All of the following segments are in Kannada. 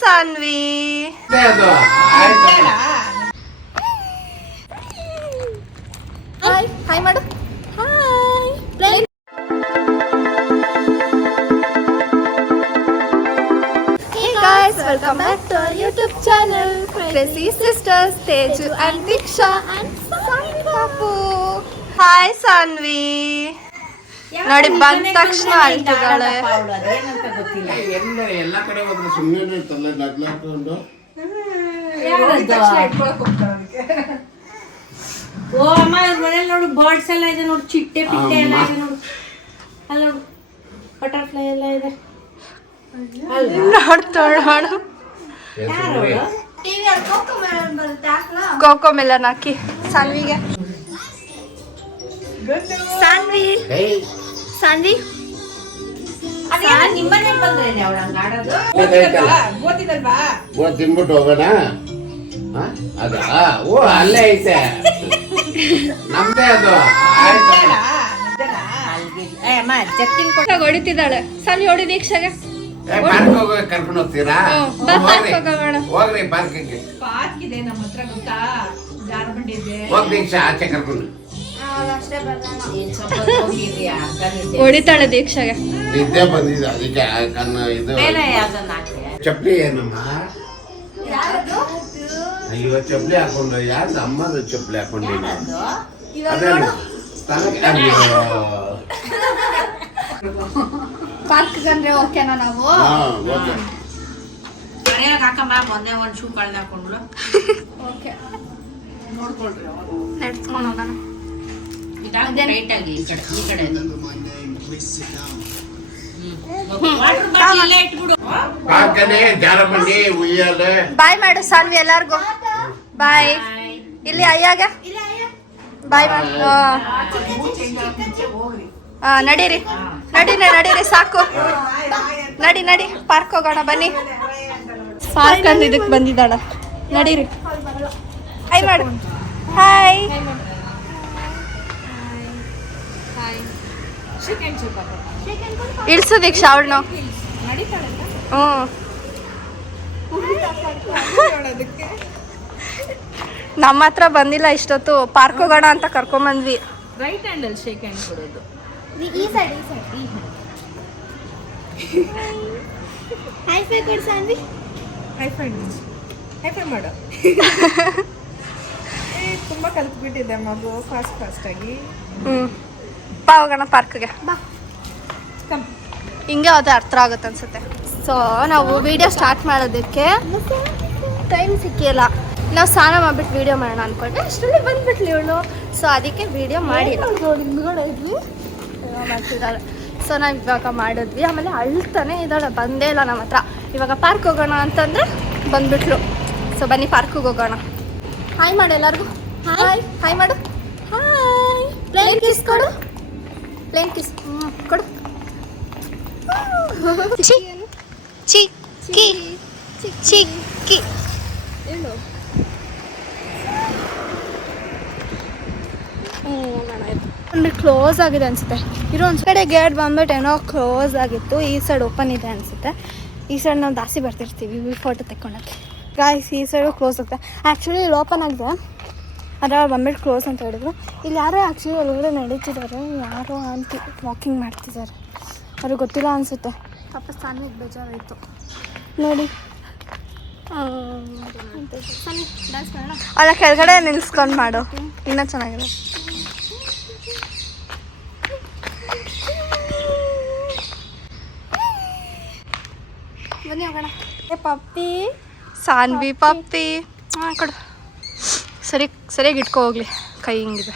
ಸಾನ್ವಿ ಅದು ಆಯ್ತು ಹಾಯ್ ಹಾಯ್ ಮಾಡು hi Hey guys, welcome back to our YouTube channel. Crazy Sisters, Teju and Diksha and Sanvi Babu. Hi Sanvi ನೋಡಿ ಬಂದ ತಕ್ಷಣ ಅಳ್ತಿದ್ದಾಳೆ ಎಲ್ಲ ಎಲ್ಲ ಕಡೆ ಹೋದ್ರೆ ಸುಮ್ಮನೆ ಇರ್ತಲ್ಲ ನಗ್ಲಾಕೊಂಡು ಓ ಅಮ್ಮ ಇವ್ರ ಮನೇಲಿ ನೋಡು ಬರ್ಡ್ಸ್ ಎಲ್ಲ ಇದೆ ನೋಡು ಚಿಟ್ಟೆ ಪಿಟ್ಟೆ ಎಲ್ಲ ಇದೆ ನೋಡು. ಅಲ್ಲಿ ನೋಡು ಬಟರ್ಫ್ಲೈ ಎಲ್ಲ ಇದೆ. ನೋಡ್ತಾಳು ಕೋಕೋ ಮೆಲನ್ ಹಾಕಿ ಸಾನ್ವಿಗೆ. ಸಾನ್ವಿ. ಸಾನ್ವಿ. ತಿನ್ಬಿಟ್ಟು ಹೋಗೋಣ. ಹ? ಅದಾ? ಓ ಅಲ್ಲೇ ಐತೆ. ನಮ್ದೇ ಅದು. ಆಯ್ತು. ಏ ಅಮ್ಮ ಜಕ್ಕಿನ ಕೊಟ್ಟು ಹೊಡಿತಿದ್ದಾಳೆ. ಸಾನ್ವಿ ಹೊಡಿ ದೀಕ್ಷಾಗ ಏ, ಪಾರ್ಕ್ ಹೋಗೋ ಕರ್ಕೊಂಡು ಹೋಗ್ತೀರಾ? ಬಾ, ಹೋಗ್ರಿ. ಪಾರ್ಕ್ ಹೋಗೋಣ. ಹೋಗ್ರಿ ಪಾರ್ಕಿಗೆ ಪಾರ್ಕ್ ಇದೆ ನಮ್ಮ ಹತ್ರ ಗೊತ್ತಾ? ಜಾರ್ಬಂಡಿ ಇದೆ. ಹೋಗ್ ದೀಕ್ಷಾ ಆಚೆ ಕರ್ಕೊಂಡು. ಹೊಡಿತಾಳೆ ದೀಕ್ಷಾಗೆ. ನಿದ್ದೆ ಬಂದಿದೆ ಅದಕ್ಕೆ ಆ ಕಣ್ಣು ಇದು. ಚಪ್ಪಲಿ ಏನಮ್ಮ? ಅಯ್ಯೋ ಚಪ್ಪಲಿ ಹಾಕೊಂಡು ಯಾರ್ದು ಅಮ್ಮದು ಚಪ್ಪಲಿ ಹಾಕೊಂಡು ಪಾರ್ಕ್ ಅಂದ್ರೆ ಓಕೆನಾ ನಾವು? ಹಾ ಓಕೆ. ಮನೆಯಾಗ ಹಾಕಮ್ಮ ಮೊನ್ನೆ ಒಂದ್ ಶೂ ಕಳ್ದ ಹಾಕೊಂಡ್ಳು ಓಕೆ ನಡ್ಸ್ಕೊಂಡು ಹೋಗೋಣ. ಇದಾಗ ರೈಟ್ ಆಗಿ ಈ ಕಡೆ ಈ ಕಡೆ ವಾಟರ್ ಬಾಟಲ್ ಇಲ್ಲೇ ಇಟ್ಬಿಡು. ಪಾರ್ಕನೆ ಜಾರಬಂಡಿ ಉಯ್ಯಾಲೆ. ಬಾಯ್ ಮಾಡು ಸಾನ್ವಿ ಎಲ್ಲಾರ್ಗು. ಬಾಯ್ ಇಲ್ಲಿ ಅಯ್ಯಾಗ? ಬಾಯ್ ಮಾಡು. ಹಾ ನಡೀರಿ. ನಡೀರಿ ನಡೀರಿ ಸಾಕು. ನಡಿ ನಡಿ ಪಾರ್ಕ್ ಹೋಗೋಣ ಬನ್ನಿ. ಪಾರ್ಕ್ ಅಂದ್ ಇದಕ್ಕೆ ಬಂದಿದ್ದಾಳ. ನಡೀರಿ. ಹಾಯ್ ಮಾಡು. ಹಾಯ್ ಇಳ್ಸು ದೀಕ್ಷಾ ಅವಳನ್ನು. ಹ್ಞೂ. ನಮ್ಮ ಹತ್ರ ಬಂದಿಲ್ಲ ಇಷ್ಟೊತ್ತು. ಪಾರ್ಕ್ ಹೋಗೋಣ ಅಂತ ಕರ್ಕೊಂಬಂದ್ವಿ. ರೈಟ್ ಹ್ಯಾಂಡ್ ಅಲ್ಲಿ ಶೇಕ್ ಹ್ಯಾಂಡ್ ಕೊಡೋದು. ಈ ಸೈಡ್ ಈ ಹೈ ಫೈ ಮಾಡು. ಏ ತುಂಬಾ ಕಲ್ತ್ಬಿಟ್ಟಿದೆ ಮಗು. ಫಾಸ್ಟ್ ಫಾಸ್ಟ್ ಆಗಿ. ಹ್ಞೂ. ಬಾ ಹೋಗೋಣ ಪಾರ್ಕ್ಗೆ. ಬಾ. ಕಮ್ ಹಿಂಗೆ ಅದು ಅರ್ಥ ಆಗುತ್ತೆ ಅನ್ಸುತ್ತೆ. ಸೊ ನಾವು ವಿಡಿಯೋ ಸ್ಟಾರ್ಟ್ ಮಾಡೋದಕ್ಕೆ ಟೈಮ್ ಸಿಕ್ಕಿಲ್ಲ. ನಾವು ಸ್ನಾನ ಮಾಡ್ಬಿಟ್ಟು ವಿಡಿಯೋ ಮಾಡೋಣ ಅಂದ್ಕೊಂಡೆ ಅಷ್ಟರಲ್ಲಿ ಬಂದ್ಬಿಟ್ಲಿ ಇವಳು. ಸೊ ಅದಕ್ಕೆ ವಿಡಿಯೋ ಮಾಡಿಲ್ಲ. ಮಾಡ್ತಿದ್ದಾಳೆ ಸೊ ನಾವು ಇವಾಗ ಮಾಡಿದ್ವಿ. ಆಮೇಲೆ ಅಳ್ತಾನೆ ಇದ್ದಾಳೆ. ಬಂದೇ ಇಲ್ಲ ನಮ್ಮ ಹತ್ರ. ಇವಾಗ ಪಾರ್ಕ್ ಹೋಗೋಣ ಅಂತಂದ್ರೆ ಬಂದ್ಬಿಟ್ಲು. ಸೊ ಬನ್ನಿ ಪಾರ್ಕಿಗೆ ಹೋಗೋಣ. ಹಾಯ್ ಮಾಡು ಎಲ್ಲರಿಗೂ. ಹಾಯ್ ಹಾಯ್ ಮಾಡು. ಹಾಯ್ ಪ್ಲೇನ್ ಕಿಸ್ ಕೊಡು. ಪ್ಲೇನ್ ಕಿಸ್ ಹ್ಞೂ ಕೊಡು. ಚಿಕ್ಕಿ ಚಿಕ್ಕಿ ಅಂದ್ರೆ ಕ್ಲೋಸ್ ಆಗಿದೆ ಅನ್ಸುತ್ತೆ. ಇರೋ ಒಂದು ಕಡೆ ಗೇಟ್ ಬಂದ್ಬಿಟ್ಟು ಏನೋ ಕ್ಲೋಸ್ ಆಗಿತ್ತು. ಈ ಸೈಡ್ ಓಪನ್ ಇದೆ ಅನ್ಸುತ್ತೆ. ಈ ಸೈಡ್ ನಾವು ಜಾಸ್ತಿ ಬರ್ತಿರ್ತೀವಿ. ಫೋಟೋ ತಕ್ಕೊಂಡಿ ಗಾಯ್ಸ್ ಈ ಸೈಡು ಕ್ಲೋಸ್ ಆಗುತ್ತೆ. ಆ್ಯಕ್ಚುಲಿ ಇಲ್ಲಿ ಓಪನ್ ಆಗಿದೆ. ಅವ್ರು ಬಂದ್ಬಿಟ್ಟು ಕ್ಲೋಸ್ ಅಂತ ಹೇಳಿದ್ರು. ಇಲ್ಲಿ ಯಾರೋ ಆ್ಯಕ್ಚುಲಿ ಒಳಗಡೆ ನಡೀತಿದ್ದಾರೆ. ಯಾರೋ ಆಂಟಿ ವಾಕಿಂಗ್ ಮಾಡ್ತಿದ್ದಾರೆ. ಅವ್ರಿಗೆ ಗೊತ್ತಿಲ್ಲ ಅನಿಸುತ್ತೆ. ಪಾಪ ಸ್ಥಾನಕ್ಕೆ ಬೇಜಾರಾಯಿತು. ನೋಡಿ. ಅಲ್ಲ ಕೆಳಗಡೆ ನಿಲ್ಸ್ಕೊಂಡು ಮಾಡು. ಇನ್ನೂ ಚೆನ್ನಾಗಿದೆ. ಬನ್ನಿ ಹೋಗೋಣ. ಏ ಪಪ್ಪಿ. ಸಾನ್ವಿ ಪಪ್ಪಿ. ಹಾಂ ಕೊಡು. ಸರಿಯಾಗಿ ಇಟ್ಕೋ ಹೋಗ್ಲಿ. ಕೈ ಹಿಂಗಿದೆ.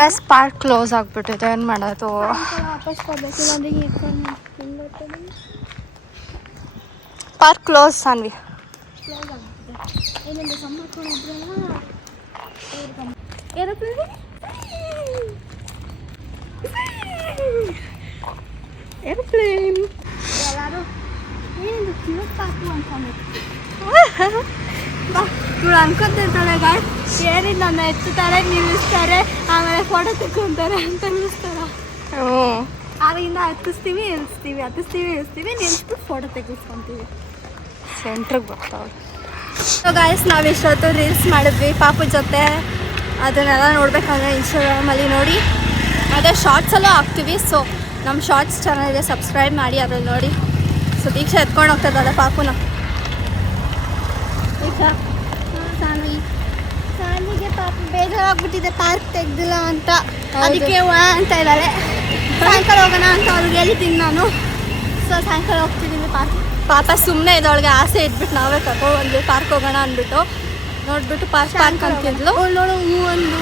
ಗಸ್ ಪಾರ್ಕ್ ಕ್ಲೋಸ್ ಆಗಿಬಿಟ್ಟಿದೆ. ಏನು ಮಾಡೋದು? ಪಾರ್ಕ್ ಕ್ಲೋಸ್ ಸಾನ್ವಿ ಏರೋಪ್ಲೇನ್ ಇವಳು ಅನ್ಕೊಂತಿರ್ತಾಳೆ ಗಾಡ್ ಏರಿ ನನ್ನ ಎತ್ತುತ್ತಾರೆ ನಿಲ್ಲಿಸ್ತಾರೆ ಆಮೇಲೆ ಫೋಟೋ ತೆಕ್ಕೊಂತಾರೆ ಅಂತ ನಿಲ್ಲಿಸ್ತಾರ ಆರಿಂದ ಹತ್ತಿಸ್ತೀವಿ ಇಳಿಸ್ತೀವಿ ಹತ್ತಿಸ್ತೀವಿ ಇಳಿಸ್ತೀವಿ ನಿಲ್ಸ್ಬಿಟ್ಟು ಫೋಟೋ ತೆಗಿಸ್ಕೊಂತೀವಿ ಸೆಂಟ್ರಿಗೆ ಬರ್ತಾವೆ ಸೊ ಗಾಯಸ್ ನಾವು ಇಷ್ಟೊತ್ತು ರೀಲ್ಸ್ ಮಾಡಿದ್ವಿ ಪಾಪು ಜೊತೆ ಅದನ್ನೆಲ್ಲ ನೋಡ್ಬೇಕಂದ್ರೆ ಇನ್ಸ್ಟಾಗ್ರಾಮಲ್ಲಿ ನೋಡಿ ಅದೇ ಶಾರ್ಟ್ಸಲ್ಲೂ ಹಾಕ್ತೀವಿ ಸೊ ನಮ್ಮ ಶಾರ್ಟ್ಸ್ ಚಾನಲ್ಗೆ ಸಬ್ಸ್ಕ್ರೈಬ್ ಮಾಡಿ, ಅದ್ರಲ್ಲಿ ನೋಡಿ. ಸೊ ದೀಕ್ಷಾ ಎತ್ಕೊಂಡು ಹೋಗ್ತದಲ್ಲ ಪಾಪುನ. ಈಗ. ಸಾನ್ವಿ ಸಾನ್ವಿಗೆ ಪಾಪ ಬೇಜಾರಾಗ್ಬಿಟ್ಟಿದೆ ಪಾರ್ಕ್ ತೆಗ್ದಿಲ್ಲ ಅಂತ. ಅದಕ್ಕೆ ವಾ ಅಂತ ಇದ್ದಾಳೆ ಸಾಯಂಕಾಲ ಹೋಗೋಣ ಅಂತ ಅವ್ರಿಗೆ ಹೇಳಿದ್ದೀನಿ ನಾನು. ಸೊ ಸಾಯಂಕಾಲ ಹೋಗ್ತಿದ್ದೀನಿ ಪಾರ್ಕ್ ಪಾಪ. ಸುಮ್ಮನೆ ಇದೊಳಗೆ ಆಸೆ ಇಟ್ಬಿಟ್ಟು ನಾವೇ ಕರ್ಕೊ ಒಂದು ಪಾರ್ಕ್ ಹೋಗೋಣ ಅಂದ್ಬಿಟ್ಟು. ನೋಡ್ಬಿಟ್ಟು ಪಾರ್ಕ್ ಪಾರ್ಕ್ ಅಂತಿದ್ಲು ನೋಡು ಹೂ ಒಂದು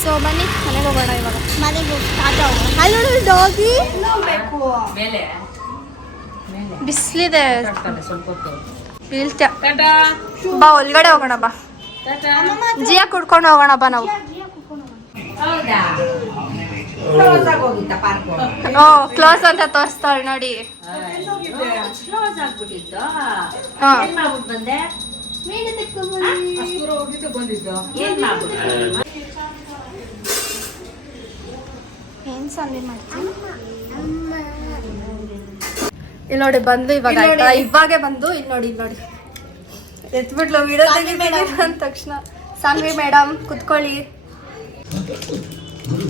ಸೊ ಬನ್ನಿ ಮನೆಗೆ ಹೋಗೋಣ ಇವಾಗ. ಮನೆಗೆ ಹೋಗಿ ತಾತ ಹೋಗೋಣ ಅಲ್ಲಿ ಡಾಗಿ ಬಿಸಿಲಿದೆ ಬಾ ಒಳಗಡೆ ಹೋಗೋಣ ಬಾ. ಟಾಟಾ! ಜಿಯಾ ಕುಡ್ಕೊಂಡು ಹೋಗೋಣ ಬಾ ನಾವು. ಓ ಕ್ಲೋಸ್ ಅಂತ ತೋರಿಸ್ತಾಳೆ ನೋಡಿ. ಏನ್ ಸಂದೆ ಮಾಡ್ತೀನಿ ಇಲ್ಲಿ ನೋಡಿ ಬಂದು ಇವಾಗ ಆಯ್ತಾ? ಇವಾಗೆ ಬಂದು ಇಲ್ಲಿ ನೋಡಿ ಇಲ್ಲಿ ನೋಡಿ. ಎತ್ಬಿಟ್ಲು ವಿಡಿಯೋ ತೆಗಿತೀನಿ ಅಂದ ತಕ್ಷಣ. ಸಾನ್ವಿ ಮೇಡಮ್ ಕುತ್ಕೊಳ್ಳಿ.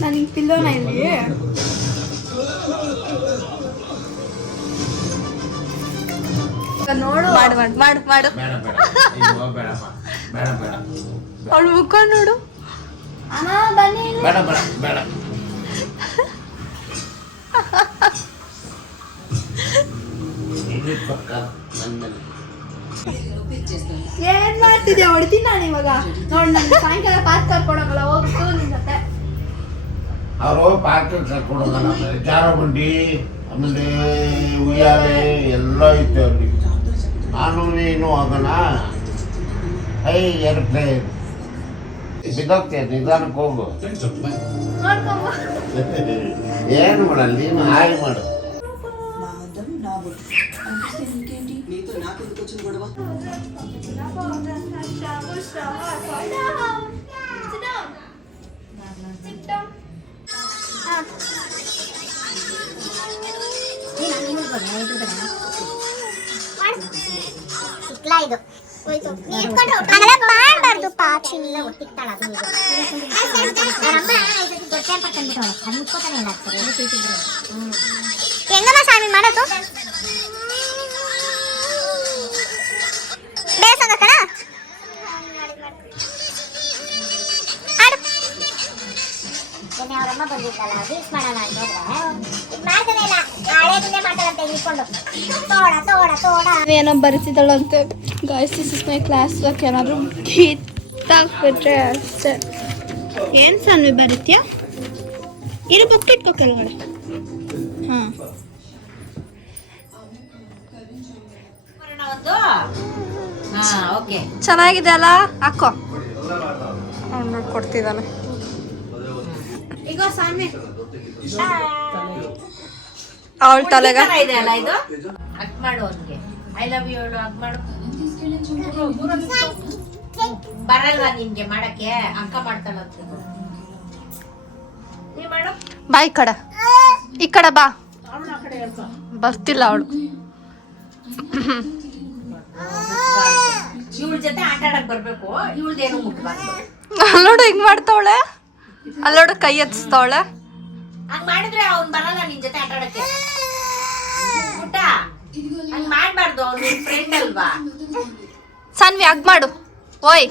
ನನಗೆ ಪಿಲ್ಲೋನ ಇಲ್ಲಿ. ನೋಡು. ಮಾಡು ಮಾಡು ಮಾಡು ಅವಳು ಮುಖ ನೋಡು. ಅಮ್ಮ ಬನ್ನಿ. ಏನ್ ಮಾಡ್ತಿದ್ಯಾ ಹೊಡ್ತೀನಿ ನಾನು ಇವಾಗ ನೋಡಿ ನನ್ ಸಾಯಂಕಾಲ ಪಾರ್ಕ್ ಕರ್ಕೊಂಡೋಗಲ್ಲ ಹೋಗ್ತು ನಿನ್ ಜೊತೆ ಅವರು ಪಾರ್ಕ್ ಕರ್ಕೊಂಡು ಹೋಗೋಣ ಆಮೇಲೆ ಜಾರಬಂಡಿ ಆಮೇಲೆ ಉಯ್ಯಾಲೆ ಎಲ್ಲ ಇತ್ತು ಅಲ್ಲಿ ನಾನು ನೀನು ಹೋಗೋಣ ಐ ಏರ್ಪ್ಲೇನ್ ಬಿದ್ದೋಗ್ತೀಯ ನಿಧಾನಕ್ಕೆ ಹೋಗು ಏನು ಮಾಡಲ್ಲ ನೀನು ಹಾಗೆ ಮಾಡು ಮಾಡಬಾರ್ದು ಪಾಚಿನಿ ಹೆಂಗಮ್ಮ ಸ್ವಾಮಿ ಮಾಡೋದು ಏನೋ ಬರಿತಿದ್ದಾಳಂತೆ guys this is my class work ಏನಾದರೂ ಗೀತಾಕ್ಬಿಟ್ರೆ ಅಷ್ಟೇ. ಏನು ಸನ್ವಿ ಬರೀತ್ಯಾ? ಇರು ಬುಕ್ ಇಟ್ಕೋ ಕೆಳಗಡೆ. ಹಾಂ. ಒಂದು ಹಾ ಓಕೆ ಚೆನ್ನಾಗಿದೆ ಅಲ್ಲ? ಹಾಕೋ. ಅವ್ನು ಕೊಡ್ತಿದ್ದಾನೆ. ಈಗ ಸಾಮಿ ಅವಳ ತಲೆಗ. ಇದೆ ಅಲ್ಲ ಇದು? ಅಕ್ ಮಾಡು ಅವ್ನಿಗೆ ಐ ಲವ್ ಯು ಹೇಳು ಅಕ್ ಮಾಡು. ಬರಲ್ವಾ ನಿನ್ಗೆ ಮಾಡಕ್ಕೆ ಅಕ್ಕ ಮಾಡ್ತಾಳಂತ ನೀ ಮಾಡು. ಬಾ ಈ ಕಡೆ. ಈ ಕಡೆ ಬಾ. ಬರ್ತಿಲ್ಲ ಅವಳು. ಇವಳ ಜೊತೆ ಆಟ ಆಡಕ್ ಬರ್ಬೇಕು ಇವಳ್ದೇನು ಮುಟ್ಬಾರ್ದು. ಅಲ್ಲೋಡು ಹಿಂಗ್ ಮಾಡ್ತಾವಳೆ? ಅಲ್ಲೋಡು ಕೈ ಎತ್ತಿಸ್ತಾವಳೆ ಹಂಗ್ ಮಾಡಿದ್ರೆ ಅವ್ನ್ ಬರಲ್ಲ ನಿನ್ ಜೊತೆ ಆಟ ಆಡಕ್ಕೆ. ಊಟ ಹಂಗ್ ಮಾಡ್ಬಾರ್ದು ಅವ್ನ್ ನಿನ್ ಫ್ರೆಂಡ್ ಅಲ್ವಾ? ಸಾನ್ವಿ ಅಗ್ ಮಾಡು. ಓಯ್.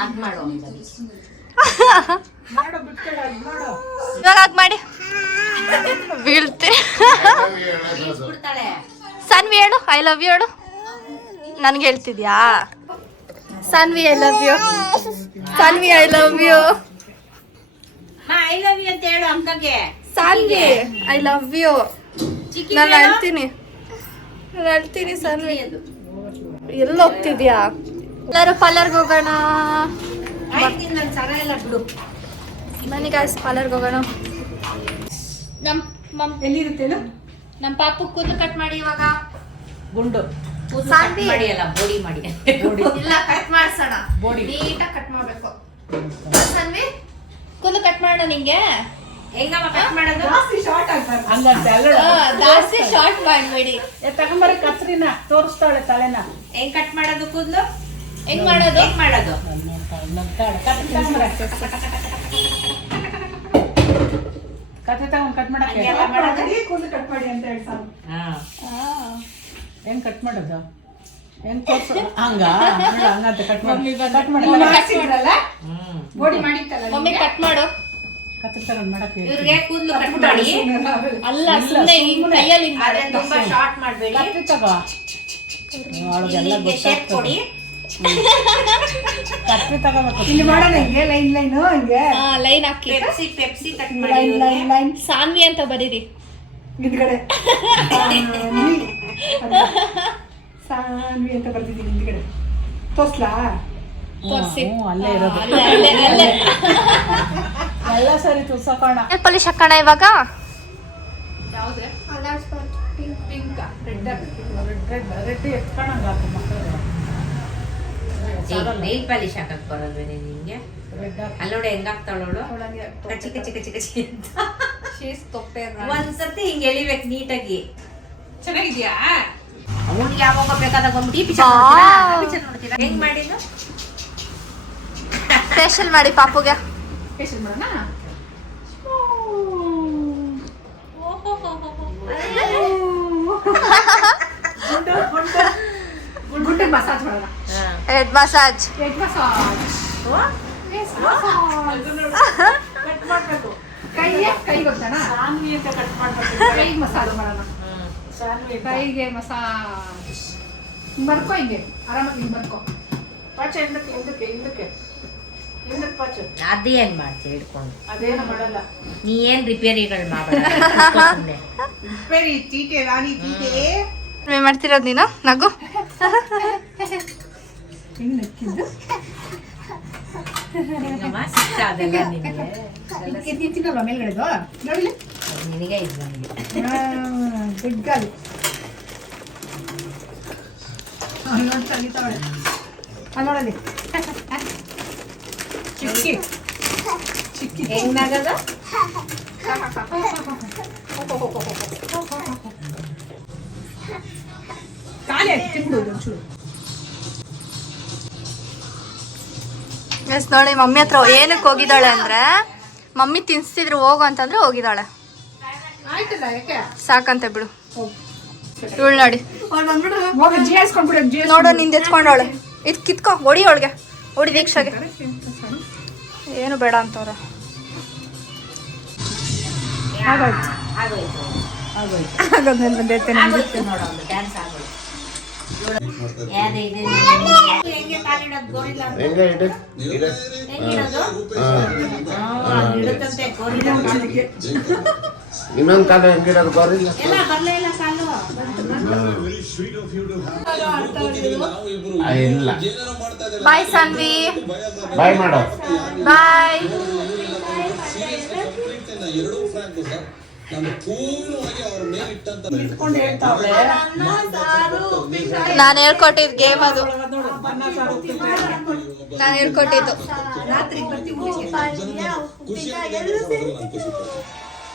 ಹಂಗ್ ಮಾಡು. ಇವಾಗ ಅಗ್ ಮಾಡಿ. ಬೀಳ್ತೆ. ಸನ್ವಿ ಹೇಳು ಐ ಲವ್ ಯು ಹೇಳು. ನನ್ಗೆ ಹೇಳ್ತಿದ್ಯಾ? Saanvi I love you Saanvi I love you I love you ಅಂತ ಹೇಳು ಅಕ್ಕಗೆ ಸಾನ್ವಿ ಐ ಲವ್ ಯು ನಾನು ಅಳ್ತೀನಿ ನಾನು ಅಳ್ತೀನಿ ಸಾನ್ವಿ. ಎಲ್ಲ ಹೋಗ್ತಿದ್ಯಾ? ಎಲ್ಲರೂ ಪಾರ್ಲರ್ಗೆ ಹೋಗೋಣ. ನನ್ ಸರ ಎಲ್ಲ ಬಿಡು. ಬನ್ನಿ ಗಾಯ್ಸ್ ಪಾರ್ಲರ್ಗೆ ಹೋಗೋಣ. ನಮ್ಮ ಮಮ್ ಎಲ್ಲಿರುತ್ತೆ ನಮ್ಮ ಪಾಪು ಕೂದಲು ಕಟ್ ಮಾಡಿ ಇವಾಗ. ಗುಂಡು. ಕೂದ್ಲು cut ಸಾಂದಿ. ಮಾಡಿ ಬೋಡಿ ಮಾಡಿ. ಇಲ್ಲ ಕಟ್ ಮಾಡ್ಸೋಣ. Body. ನೀಟಾಗಿ ಕಟ್ ಮಾಡಬೇಕು. ಸಾನ್ವಿ. ಕೂದಲು ಕಟ್ ಮಾಡೋಣ ನಿಂಗೆ. ಹೆಂಗಮ್ಮ ಕಟ್ ಮಾಡೋದು? ಹಂಗಂತೆ ಅಲ್ಲ ಆ, ಜಾಸ್ತಿ ಶಾರ್ಟ್ ಮಾಡ್ಬೇಡಿ. ತಗೊಂಬರ ಕತ್ರಿನ. ತೋರಿಸ್ತಾಳೆ ತಲೆನ. ಹೆಂಗ್ ಕಟ್ ಮಾಡೋದು ಕೂದ್ಲು? ಹೆಂಗ್ ಮಾಡೋದು? ಹೆಂಗ್ ಮಾಡೋದು? ಕತ್ರಿ ತಗೊಂಡ್ ಕಟ್ ಮಾಡಕ್ಕೆ ಕೂದಲು ಕಟ್ ಮಾಡಿ ಅಂತ ಹೇಳಿ ಸಾಕು. ಹಾ. ಹೆಂಗ್ ಕಟ್ ಮಾಡೋದು? ಹೆಂಗ್ ತೋರ್ಸು? ಹಂಗ? ಹಂಗಂತೆ ಕಟ್ ಮಾಡಿ. ಕಟ್ ಮಾಡಿ. ಹ್ಮ್. ಮಮ್ಮಿ ಕಟ್ ಮಾಡು. ಕತ್ರಿ ತಗೊಂಡ್ ಮಾಡಕ್ಕೆ ಇವ್ರಿಗೆ ಕೂದ್ಲು ಕಟ್ ಮಾಡಿ ಅಲ್ಲ ಸುಮ್ಮನೆ ಹಿಂಗ್ ಕೈಯಲ್ಲಿ ಹಿಂಗ್ ಆದ್ರೆ ತುಂಬಾ ಶಾರ್ಟ್ ಮಾಡ್ಬೇಡಿ ಕತ್ರಿ ತಗೋ ಅವಳಿಗೆಲ್ಲ ಇಲ್ಲಿಗೆ ಶೇಪ್ ಕೊಡಿ ಕತ್ರಿ ತಗೋಬೇಕು ಇಲ್ಲಿ ಮಾಡೋಣ ಹಿಂಗೆ ಲೈನ್ ಲೈನು ಹಿಂಗೆ ಲೈನ್ ಹಾಕಿ ಪೆಪ್ಸಿ ಪೆಪ್ಸಿ ಕಟ್ ಮಾಡಿ ಲೈನ್ ಲೈನ್ ಲೈನ್ ಸಾನ್ವಿ ಅಂತ ಬರೀರಿ ಹಿಂದ್ಗಡೆ ಸಾನ್ವಿ ಅಂತ. ಬರ್ತಿದ್ದೀನಿ ಹಿಂದ್ಗಡೆ ತೋರ್ಸ್ಲಾ ತೋರ್ಸಿ ಅಲ್ಲೇ ಇರೋದು ಅಲ್ಲೇ ಅಲ್ಲೇ ಅಲ್ಲೇ ಎಲ್ಲ ಸರಿ ಪಾಲಿಶ್ ಹಾಕೋಣ ಇವಾಗ? Red red red nail polish ಹಾಕಕ್ ಬರೋದ್ವೇನೆ ನಿಂಗೆ? ರೆಡ್ ಅಲ್ಲಿ ನೋಡಿ ಕಚಿ ಹಾಕ್ತಾಳವಳು ಕಚ್ಚಿ ಕಚ್ಚಿ ಕಚ್ಚಿ ಕಚ್ಚಿ ಅಂತ. ಒಂದ್ಸತಿ ಹಿಂಗ್ ಎಳಿಬೇಕು ನೀಟಾಗಿ. ಚೆನ್ನಾಗಿದ್ಯಾ? ಅವ್ನಿಗೆ ಯಾವಾಗ ಬೇಕಾದಾಗ ಒಂದು picture ನೋಡ್ತೀರಾ? ಹೆಂಗ್ ಮಾಡಿದ್ದು? ಸ್ಪೆಷಲ್ ಮಾಡಿ ಪಾಪುಗೆ. ಗುಂಡಿಗೆ ಮಸಾಜ್ ಮಾಡೋಣ ಹೆಡ್ ಮಸಾಜ್ ಹೆಡ್ ಮಸಾಜ್ ಕೈಗೆ ಕೈ ಗೊತ್ತಾನ ಸಾನ್ವಿ ಅಂತ ಕಟ್ ಮಾಡಬೇಕು ಕೈಗೆ ಮಸಾಜ್ ಮಾಡೋಣ ಸಾನ್ವಿ ಕೈಗೆ ಮಸಾಜ್ ಬರ್ಕೋ ಹಿಂಗೆ ಆರಾಮಾಗಿ ಹಿಂಗೆ ಬರ್ಕೋ ಪಾಚ ಹಿಂದಕ್ಕೆ ಹಿಂದಕ್ಕೆ ಹಿಂದಕ್ಕೆ ಅದೇನ್ ಮಾಡ್ತೀಯ ಹಿಡ್ಕೊಂಡು? ಅದೇನು ಮಾಡಲ್ಲ. ನೀ ಏನ್ ರಿಪೇರಿಗಳು ರಾಣಿ ತೀಟೆ ನೀವ್ ಮಾಡ್ತಿರೋದು ನೀನು? ನಗು? ಮೇಲ್ಗಡೆದು? ನೋಡಿ ನಿನಗೆ ಇದು ನನಗೆ ಗುಡ್ ಗರ್ಲ್ ನೋಡಿ ಕಲಿತಾವಳೆ ನೋಡಲಿ ಚಿಕ್ಕಿ. ಚಿಕ್ಕಿ ಹೆಂಗಾಗದ ಕಾಲೇ ಒಂಚೂರು. ಎಸ್ ನೋಡಿ ಮಮ್ಮಿ ಹತ್ರ ಏನಕ್ಕೆ ಹೋಗಿದ್ದಾಳೆ ಅಂದ್ರೆ ಮಮ್ಮಿ ತಿನ್ಸ್ತಿದ್ರು ಹೋಗು ಅಂತಂದ್ರೆ ಹೋಗಿದ್ದಾಳೆ. ಆಯ್ತಲ್ಲ ಯಾಕೆ? ಸಾಕಂತೆ ಬಿಡು. ಇವಳು ನೋಡಿ. ಹೋಗಿ ನೋಡು ನಿಂದ ಎತ್ಕೊಂಡವಳೆ. ಇದು ಕಿತ್ಕೊ ಹೊಡಿ ಅವಳಿಗೆ. ಹೊಡಿ ದೀಕ್ಷಾಗೆ ಏನು ಬೇಡ ಅಂತವ್ರೆ. ಆಗೋಯ್ತು ಆಗೋದ್ಮೇಲೆ ಬಂದೈತೆ ಗೋರಿಲ್ಲ ಇನ್ನೊಂದು ಕಾಲ ಹೆಂಗಿಡೋದು ಇಲ್ಲ ಬಾಯ್ ಸಾನ್ವಿ ಬಾಯ್ ಮಾಡೋ. ಬಾಯ್. ನಾನು ಹೇಳ್ಕೊಟ್ಟಿದ್ ಗೇಮ್ ಅದು. ನಾನು ಹೇಳ್ಕೊಟ್ಟಿದ್ದು.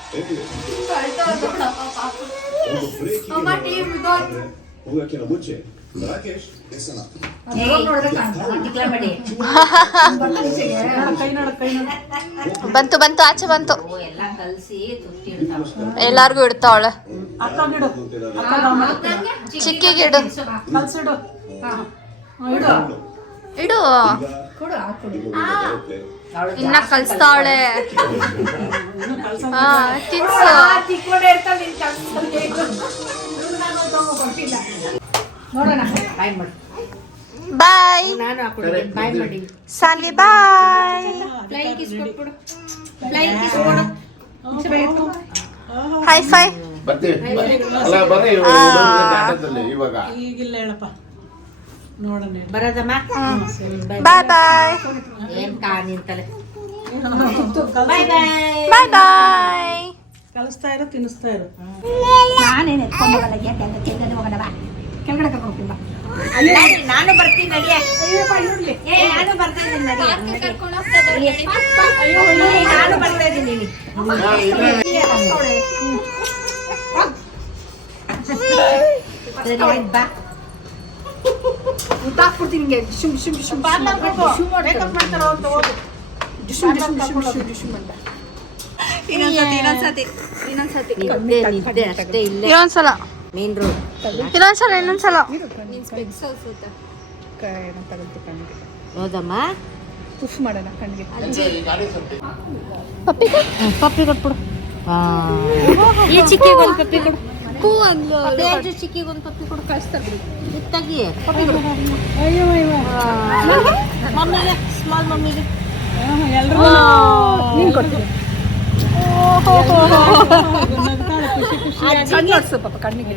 ಉಪ್ಪಿಟ್ಟು. ಹೋಗಕ್ಕಿನ ಮುಂಚೆ ರಾಕೇಶ್ ಬಂತು ಬಂತು ಆಚೆ ಬಂತು. ಓ ಎಲ್ಲ ಕಲ್ಸಿ ತುಟ್ಟಿ ಇಡ್ತಾವ ಎಲ್ಲಾರ್ಗು ಇಡ್ತಾವಳ ಚಿಕ್ಕಿಗೆ ಇಡು. ಇಡು. ಇನ್ನ ಕಲ್ಸ್ತಾವಳೆ ಬಾಯ್ ಸಾಲಿ ಬಾಯ್ ಹೈ ಫೈ ಬರ್ತೀವಿ. ಅಲ್ಲ ಇವಾಗ. ಈಗಿಲ್ಲ ಹೇಳಪ್ಪ. ನೋಡೋಣ ಬರೋದಮ್ಮ? ಬಾಯ್ ಬಾಯ್. ಏನ್ ಬಾಯ್ ಬಾಯ್ ಬಾಯ್ ಬಾಯ್. ಕಲಿಸ್ತಾ ಇರೋ ತಿನ್ನಿಸ್ತಾ ಇರು. ನಾನೇನು ಎತ್ಕೊಂಡು ಹೋಗಲ್ಲ ತಿನ್ನದೆ ಬಾ. ಕೆಳಗಡೆ ಕರ್ಕೊಂಡು ಬಾ. ನಾನು ಬರ್ತೀನಿ ನಡಿಯ. ಏ ನಾನು ಬರ್ತಾ ಇದ್ದೀನಿ ನಡಿಯ. ಅಯ್ಯೋ ನಾನು ಬರ್ತಾ ಇದ್ದೀನಿ ಬಾ. ಉದ್ದಾಕ್ಬಿಡ್ತೀನಿ ನಿಂಗೆ ಶುಮ್ ಶುಮ್ ಶುಮ್ ಇನ್ನೊಂದ್ಸತಿ ಡಿಶುಮ್. ಡಿಶುಮ್ ಡಿಶುಮ್ ಡಿಶುಮ್ ಅಷ್ಟೇ ಅಂತ ಇನ್ನೊಂದ್ಸಲ. ಮೇನ್ ರೋಡ್ ಇನ್ನೊಂದ್ಸಲ ಇನ್ನೊಂದ್ಸಲ. ಹೌದಮ್ಮ? ಪುಫ್ ಮಾಡೋಣ ಕಣ್ಣಿಗೆ. ಪಪ್ಪಿ ಪಪ್ಪಿ ಕೊಟ್ಬಿಡು. ಈ ಚಿಕ್ಕ ಒಂದು ಪಪ್ಪಿ ಕೊಡು. ಹೂ ಅಂದ್ಲು. ತೇಜು ಚಿಕ್ಕಿಗೆ ಒಂದು ಪಪ್ಪಿ ಕೊಡು ಕಳಿಸ್ತಾರೆ. ಇತ್ತಾಗಿ ಪಪ್ಪಿ ಕೊಡು. ಮಮ್ಮಿಗೆ ಸ್ಮಾಲ್ ಮಮ್ಮಿಗೆ. ನೀನು ಕೊಡ್ತೀನಿ ಕಣ್ಣು ನೋಡ್ಸು ಪಾಪ ಕಣ್ಣಿಗೆ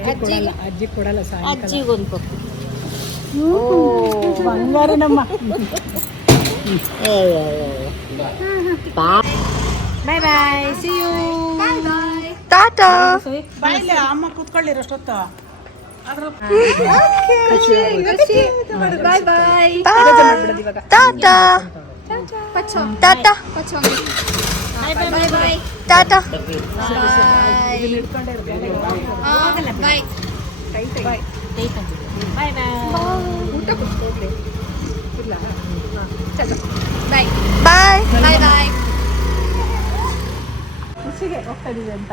ಅಜ್ಜಿ ಕೊಡಲ್ಲ ಪಪ್ಪಿ. ಬಂಗಾರ ನಮ್ಮ ಬಾಯ್ ಬಾಯ್. ಸಿ ಯು ಟಾಟಾ. ಬಾಯಿಲೆ ಅಮ್ಮ ಕೂತ್ಕೊಳ್ಳಿರೋಷ್ಟೊತ್ತು ಬಾಯ್ ಬಾಯ್ ಟಾಟಾ. ಟಾಟಾ. ಟಾಟಾ. ಬಾಯ್. ಬಾಯ್. ಬಾಯ್. ಬಾಯ್ ಬಾಯ್ ಖುಷಿಗೆ ಹೋಗ್ತಾ ಇದೀವಿ ಅಂತ.